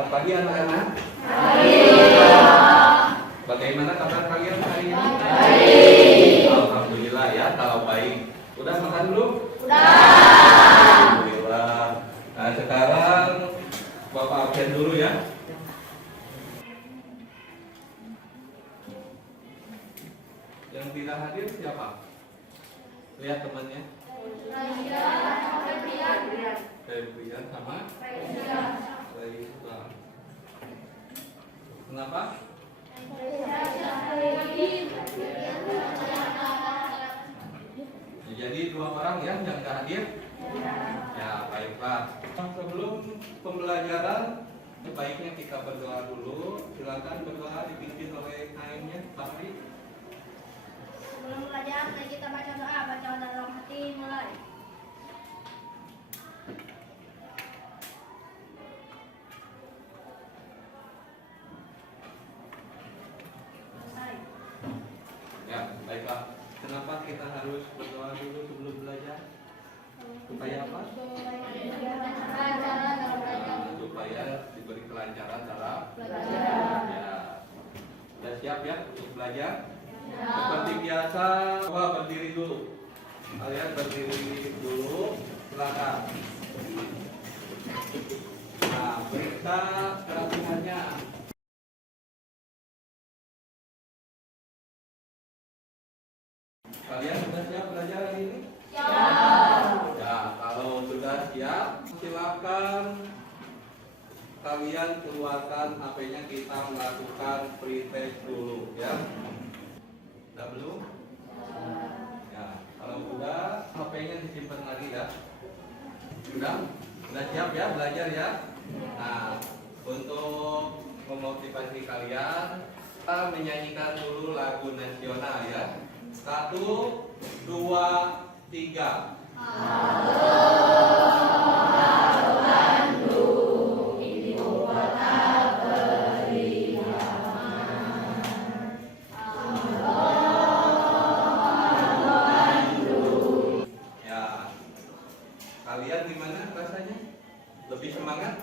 Selamat pagi anak-anak. Bagaimana kabar kalian hari ini? Baik. Alhamdulillah ya, kalau baik. Udah makan dulu? Udah. Alhamdulillah. Nah sekarang Bapak absen dulu ya. Yang tidak hadir siapa? Lihat temannya. Febrian sama Raisa. Kenapa? Jadi dua orang ya yang tidak hadir. Ya baiklah. Sebelum pembelajaran sebaiknya kita berdoa dulu. Silakan berdoa dipimpin oleh kainnya Fahri. Sebelum belajar, mari kita baca doa, baca dalam hati, mulai. Selesai. Ya, baiklah. Kenapa kita harus berdoa dulu sebelum belajar? Supaya apa? Supaya diberi kelancaran dalam belajar. Ya. Sudah siap ya untuk belajar? Seperti biasa, coba berdiri dulu. Kalian berdiri dulu, silakan. Nah, periksa kerapihannya. Kalian sudah siap belajar hari ini? Siap. Ya, kalau sudah siap, silakan kalian keluarkan HP-nya, kita melakukan pretest dulu ya. Sudah belum? Ya, kalau sudah, HP-nya disimpan lagi ya. Sudah siap ya belajar ya. Nah, untuk memotivasi kalian, kita menyanyikan dulu lagu nasional ya. 1, 2, 3. Kalian gimana rasanya? Lebih semangat?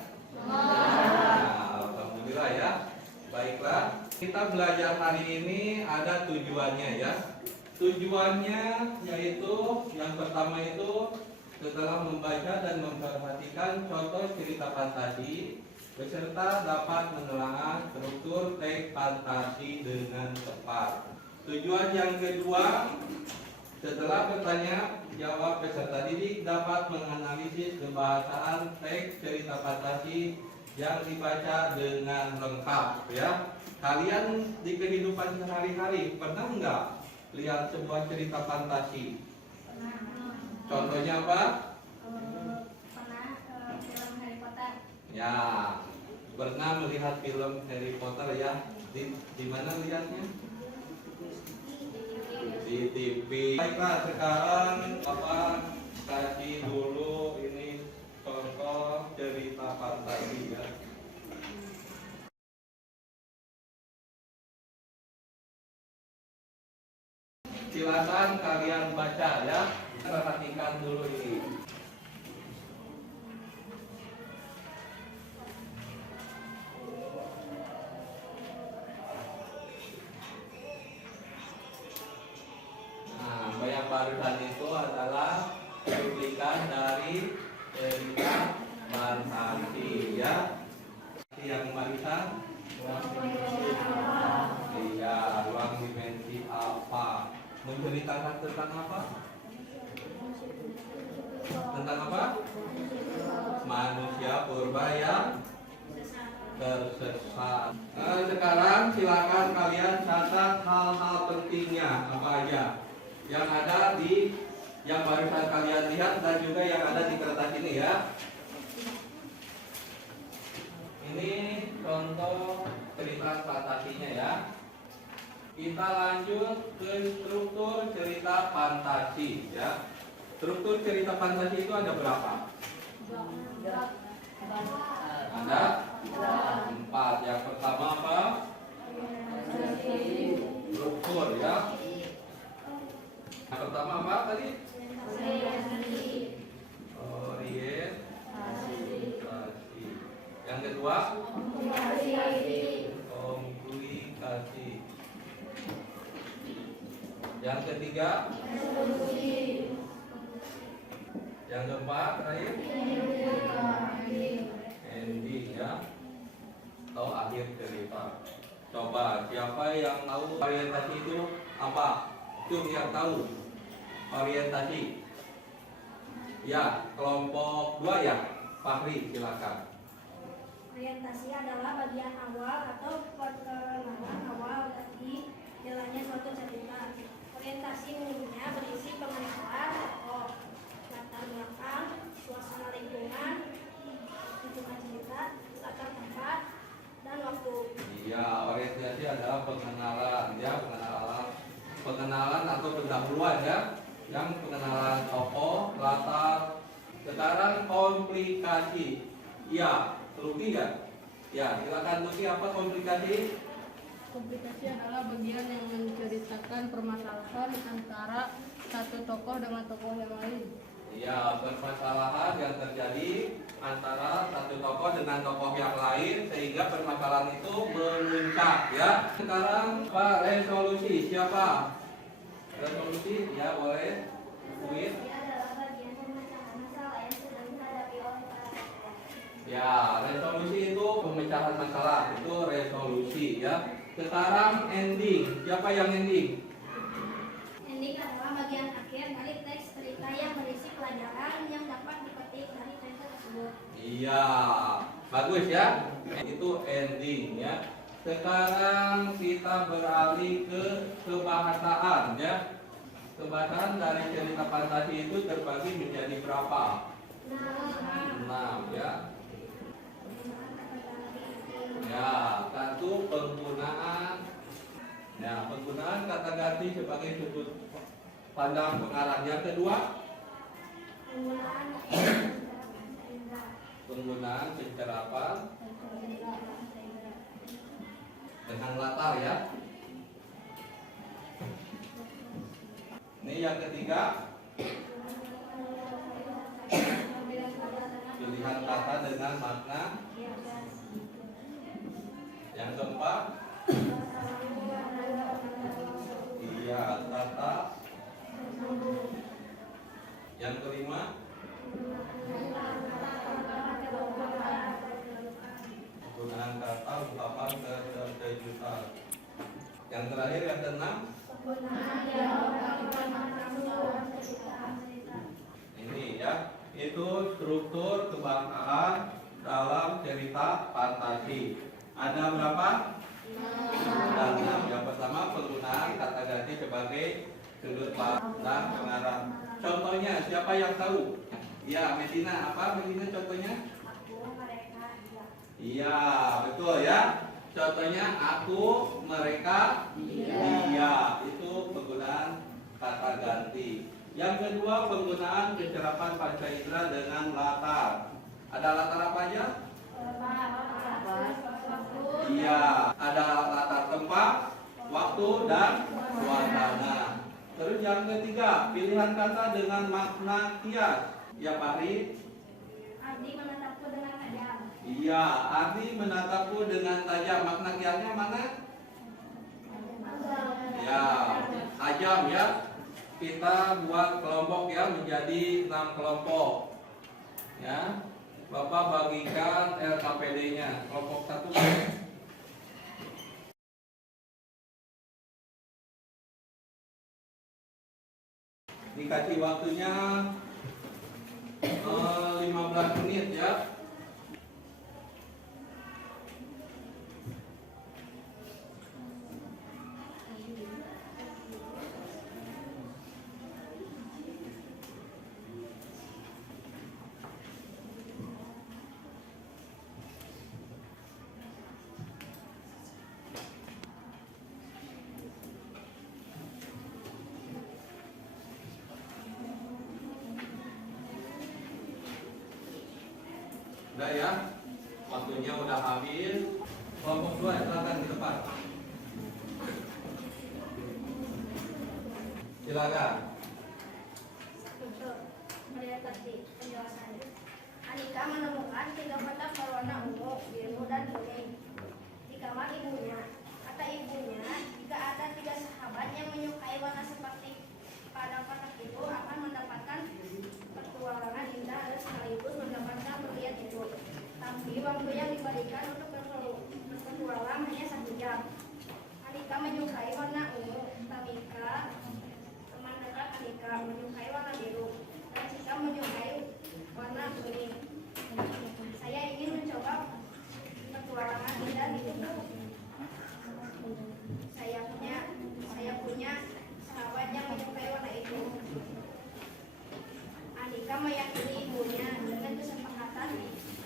Nah, alhamdulillah ya. Baiklah, kita belajar hari ini ada tujuannya ya. Tujuannya yaitu yang pertama itu setelah membaca dan memperhatikan contoh cerita fantasi, peserta dapat menelaah struktur teks fantasi dengan tepat. Tujuan yang kedua, setelah bertanya jawab, peserta didik dapat menganalisis kebahasaan teks cerita fantasi yang dibaca dengan lengkap ya. Kalian di kehidupan sehari-hari pernah nggak lihat sebuah cerita fantasi? Contohnya apa? Pernah film Harry Potter. Ya, pernah melihat film Harry Potter ya. Di mana lihatnya? Di TV. Baiklah, sekarang Bapak kasih dulu ini contoh cerita fantasi ya. Silakan kalian baca ya. Perhatikan dulu ini. Nah, yang barusan itu adalah cuplikan dari cerita fantasi ya. Yang barusan iya, ruang dimensi apa? Menceritakan tentang apa? Tentang apa? Manusia purba yang tersesat. Sekarang silakan kalian catat hal-hal pentingnya apa aja yang ada di yang barusan kalian lihat dan juga yang ada di kertas ini ya. Ini contoh cerita fantasinya ya. Kita lanjut ke struktur cerita fantasi ya. Struktur cerita fantasi itu ada berapa? Ada 4. Yang pertama apa? Struktur ya. Yang pertama apa tadi? Orientasi. Yang kedua Yang ketiga, yang keempat terakhir, ending ya, atau akhir cerita. Coba siapa yang tahu orientasi itu apa? Itu yang tahu orientasi. Ya, kelompok 2 ya, Fahri silakan. Orientasi adalah bagian awal atau perkenalan awal dari jalannya suatu cerita. Orientasi umumnya berisi pengenalan tokoh, latar belakang, suasana lingkungan, tujuan cerita, latar tempat, dan waktu. Iya, orientasi adalah pengenalan ya, pengenalan atau pendahuluan ya, yang pengenalan tokoh, latar. Sekarang komplikasi. Iya, Luki ya? Ya, silakan Luki, apa komplikasi? Komplikasi adalah bagian yang menceritakan permasalahan antara satu tokoh dengan tokoh yang lain. Ya, permasalahan yang terjadi antara satu tokoh dengan tokoh yang lain sehingga permasalahan itu memuncak ya. Sekarang Pak, resolusi siapa? Resolusi ya, boleh. Duit. Ini adalah bagian pemecahan masalah yang sedang dihadapi oleh para tokoh. Ya, resolusi itu pemecahan masalah, itu resolusi ya. Sekarang ending. Siapa yang ending? Ending adalah bagian akhir dari teks cerita yang berisi pelajaran yang dapat dipetik dari cerita tersebut. Iya, bagus ya. Itu ending ya. Sekarang kita beralih ke kebahasaan ya. Kebahasaan dari cerita fantasi itu terbagi menjadi berapa? 6 ya. Ya, satu penggunaan. Ya, penggunaan kata ganti sebagai sudut pandang pengarang. Yang kedua, penggunaan pencerapan dengan latar ya. Ini yang ketiga, pilihan kata dengan makna. Yang keempat, iya, kata. Yang kelima, penggunaan kata ungkapan keterkejutan. Yang terakhir, yang keenam, ini ya, itu struktur kebangsaan dalam cerita fantasi. Ada berapa? 6. Yang pertama, penggunaan kata ganti sebagai sudut pandang pengarang. Contohnya, siapa yang tahu? Ya, Medina, apa Medina contohnya? Aku, mereka, dia. Iya, betul ya. Contohnya aku, mereka, dia. Itu penggunaan kata ganti. Yang kedua, penggunaan pencerapan panca indera dengan latar. Ada latar apa aja? Iya, ada latar tempat, waktu, dan suasana. Terus yang ketiga, pilihan kata dengan makna kias. Ya, Fahri? Ardi menatapku dengan tajam. Iya, Ardi menatapku dengan tajam. Makna kiasnya mana? Ya, tajam ya. Kita buat kelompok ya menjadi 6 kelompok. Ya, Bapak bagikan LKPD-nya. Kelompok 1. Dikasih waktunya 15 menit ya. Udah ya, waktunya udah habis. Kelompok 2 silakan di depan. Silakan. Orientasi penjelasan. Anika menemukan 3 kotak berwarna ungu, biru, dan kuning di kamar ibunya. Kata ibunya, jika ada 3 sahabat yang menyukai warna seperti tapi waktu yang diberikan untuk berpetualang hanya 1 jam. Alika menyukai warna ungu, Tamika teman dekat Alika menyukai warna biru, dan Cika menyukai warna kuning. Saya ingin mencoba petualangan indah di gunung. Saya punya sahabat yang menyukai warna itu. Alika meyakini ibunya dengan kesepakatan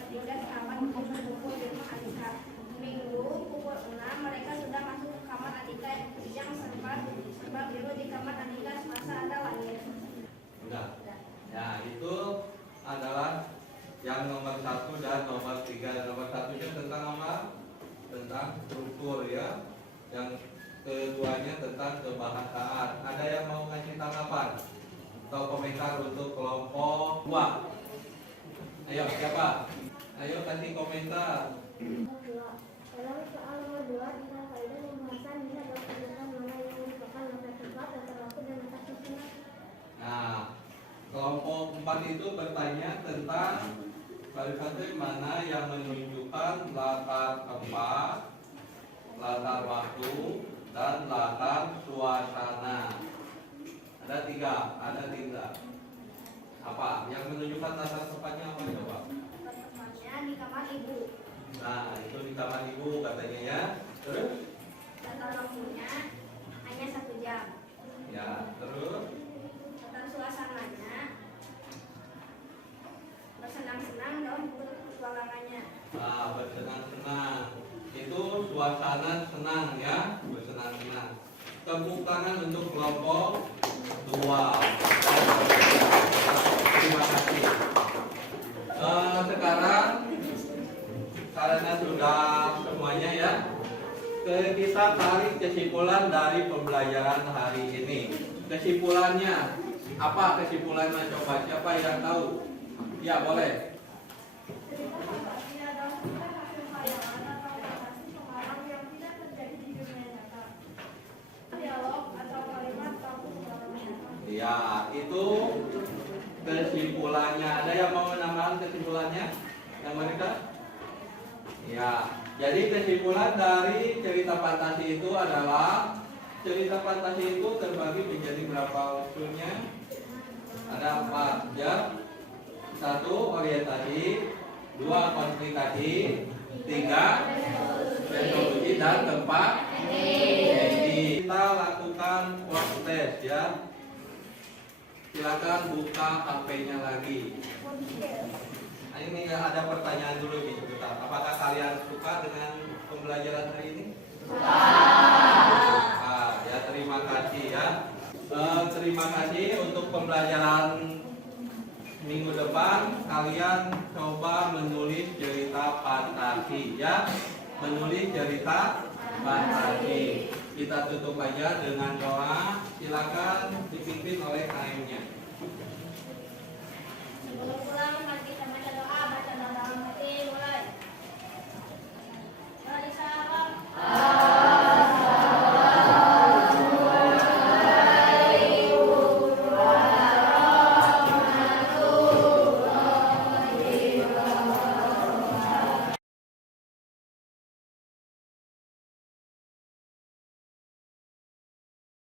ketiga sahabat untuk berkumpul di rumah Alika. Minggu pukul 6 mereka sudah masuk ke kamar Alika yang serba biru. Di kamar Alika semasa ada langit. Udah. Ya, itu adalah yang nomor 1 dan nomor 3. Nomor 1-nya tentang apa? Tentang struktur ya. Yang keduanya tentang kebahasaan. Ada yang mau ngasih tanggapan atau komentar untuk kelompok 2? Ayo, siapa? Ayo kasih komentar. Dalam soal nomor 2 tentang kaidah pembahasan bisa diperlukan mana yang merupakan mata cepat, mata waktu, dan mata susunan. Nah, kelompok 4 itu bertanya tentang mana yang menunjukkan latar tempat, latar waktu, dan latar suasana. Ada 3. Apa? Yang menunjukkan latar tempatnya apa coba? Tempatnya di kamar ibu. Nah, itu di kamar ibu katanya ya. Terus? Latar waktunya hanya 1 jam. Ya, terus? Latar suasananya bersenang-senang dalam petualangannya. Nah, bersenang-senang. Itu suasana senang ya, bersenang-senang. Tepuk tangan untuk kelompok 2. Terima kasih. Sekarang karena sudah semuanya ya, kita tarik kesimpulan dari pembelajaran hari ini. Kesimpulannya apa? Kesimpulannya coba siapa yang tahu? Ya boleh. Cerita fantasi adalah hasil khayalan atau fantasi pengalaman yang tidak terjadi di dunia nyata. Dialog atau kalimat kamu pengalaman nyata. Ya, itu kesimpulannya. Ada yang mau menambahkan kesimpulannya? Yang mereka? Ya, jadi kesimpulan dari cerita fantasi itu adalah cerita fantasi itu terbagi menjadi berapa unsurnya? Ada 4 ya. 1 orientasi, 2 konflikasi, 3 resolusi, dan keempat ending. Kita lakukan post test ya. Silakan buka HP-nya lagi. Nah, ini ada pertanyaan dulu nih sebentar. Apakah kalian suka dengan pembelajaran hari ini? Ya terima kasih ya. Terima kasih untuk pembelajaran minggu depan. Kalian coba menulis cerita fantasi ya. Menulis cerita fantasi. Kita tutup aja dengan doa. Silakan dipimpin oleh AM-nya. Sebelum pulang, mari kita baca doa dalam hati. Mulai. Doa